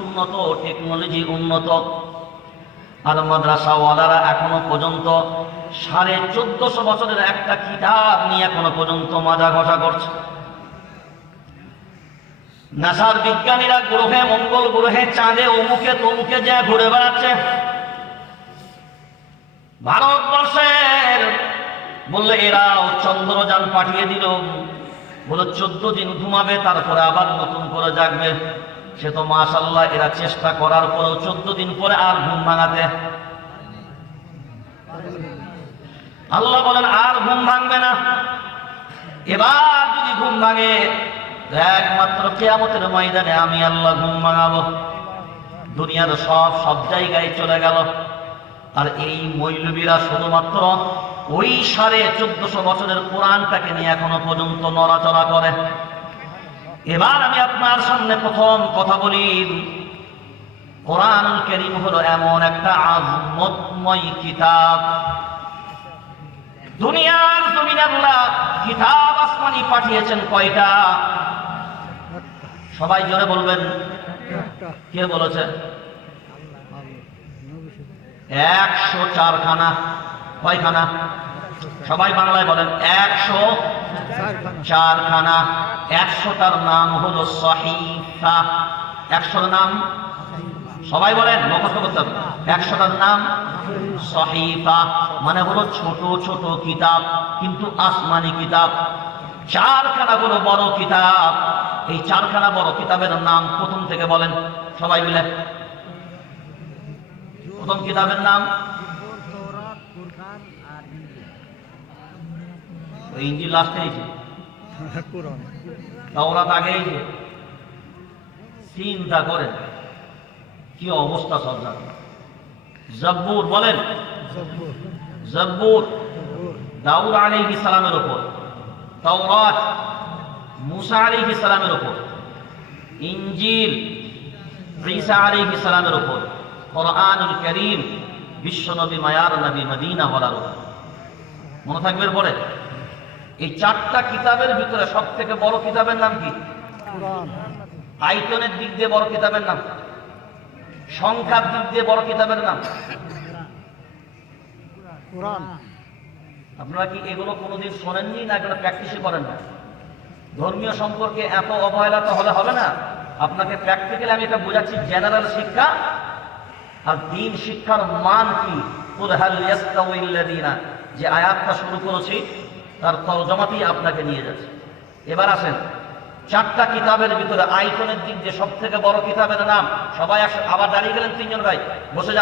উন্নত, টেকনোলজি উন্নত, আর মাদ্রাসাওয়ালারা এখনো পর্যন্ত 1450 বছরের একটা কিতাব নিয়ে এখনো পর্যন্ত মাজা ঘষা করছে। নাসার বিজ্ঞানীরা গ্রহে, মঙ্গল গ্রহে, চাঁদে, অমুকে তমুকে যা ঘুরে বেড়াচ্ছে। ভারতবর্ষের বললে এরাও চন্দ্রযান পাঠিয়ে দিল, বলে 14 দিন ঘুমাবে, তারপরে আবার নতুন করে জাগবে। সে তো মাশাআল্লাহ, এরা চেষ্টা করার পরেও 14 দিন পরে আর ঘুম ভাঙাতে। আল্লাহ বলেন আর ঘুম ভাঙবে না। এবার যদি ঘুম ভাঙে, একমাত্র কিয়ামতের ময়দানে আমি আল্লাহ ঘুম ভাঙাবো। দুনিয়ার সব জায়গায় চলে গেল, আর এই মৌলবীরা শুধুমাত্র ওই 1450 বছরের কোরআনটাকে নিয়ে এখনো পর্যন্ত নড়াচড়া করে। এবার আমি আপনার সামনে প্রথম কথা বলি, কোরআনুল কারীম হলো এমন একটা আযমতময় কিতাব। দুনিয়ার জমিনে আল্লাহ কিতাব আসমানি পাঠিয়েছেন কয়টা? সবাই জোরে বলবেন। কে বলেছে? 104 খানা। কয়খানা? সবাই বাংলায় বলেন। 104 খানা। 100টার নাম হলো সহিফা। 100টার নাম সবাই বলেন, মুখস্থ করতে হবে। 100টার নাম সহিফা, মানে হলো ছোট ছোট কিতাব, কিন্তু আসমানি কিতাব। 4খানা হলো বড় কিতাব। এই 4খানা বড় কিতাবের নাম প্রথম থেকে বলেন সবাই মিলে। প্রথম কিতাবের নাম ইনজিল লাস্টে এসে, তাওরাত আগে এসে। চিন্তা করেন কি অবস্থা সব জায়গায়। জব্বুর বলেন, জব্বুর দাউদ আলাইহিস সালামের উপর, তাওরাত মুসা আলাইহিস সালামের উপর, ইনজিল ঈসা আলাইহিস সালামের উপর, কোরআনুল কারীম বিশ্বনবী মায়ার নবী মদিনা ওয়ালার উপর। মনে থাকবে পরে এই 4টা কিতাবের ভিতরে সবথেকে বড় কিতাবের নাম কি? কোরআন। আয়তনের দিক দিয়ে বড় কিতাবের নাম, সংখ্যার দিক দিয়ে বড় কিতাবের নাম কোরআন। আপনারা কি এগুলো কোনোদিন শোনেননি, না এগুলো প্র্যাকটিসই করেন না? ধর্মীয় সম্পর্কে এত অবহেলা তো হলে হবে না। আপনাকে প্র্যাকটিক্যালি আমি এটা বোঝাচ্ছি, জেনারেল শিক্ষা আর দ্বীন শিক্ষার মান কি। কুল হাল ইয়াস্তাউইল্লাযীনা, যে আয়াতটা শুরু করেছি তার তরজমাতেই আপনাকে নিয়ে যাচ্ছে। এবার আসেন 4টা কিতাবের ভিতরে আয়তনের দিক দিয়ে সব থেকে বড় কিতাবের নাম। সবাই আবার দাঁড়িয়ে গেলেন, 3জন ভাই বসে যান।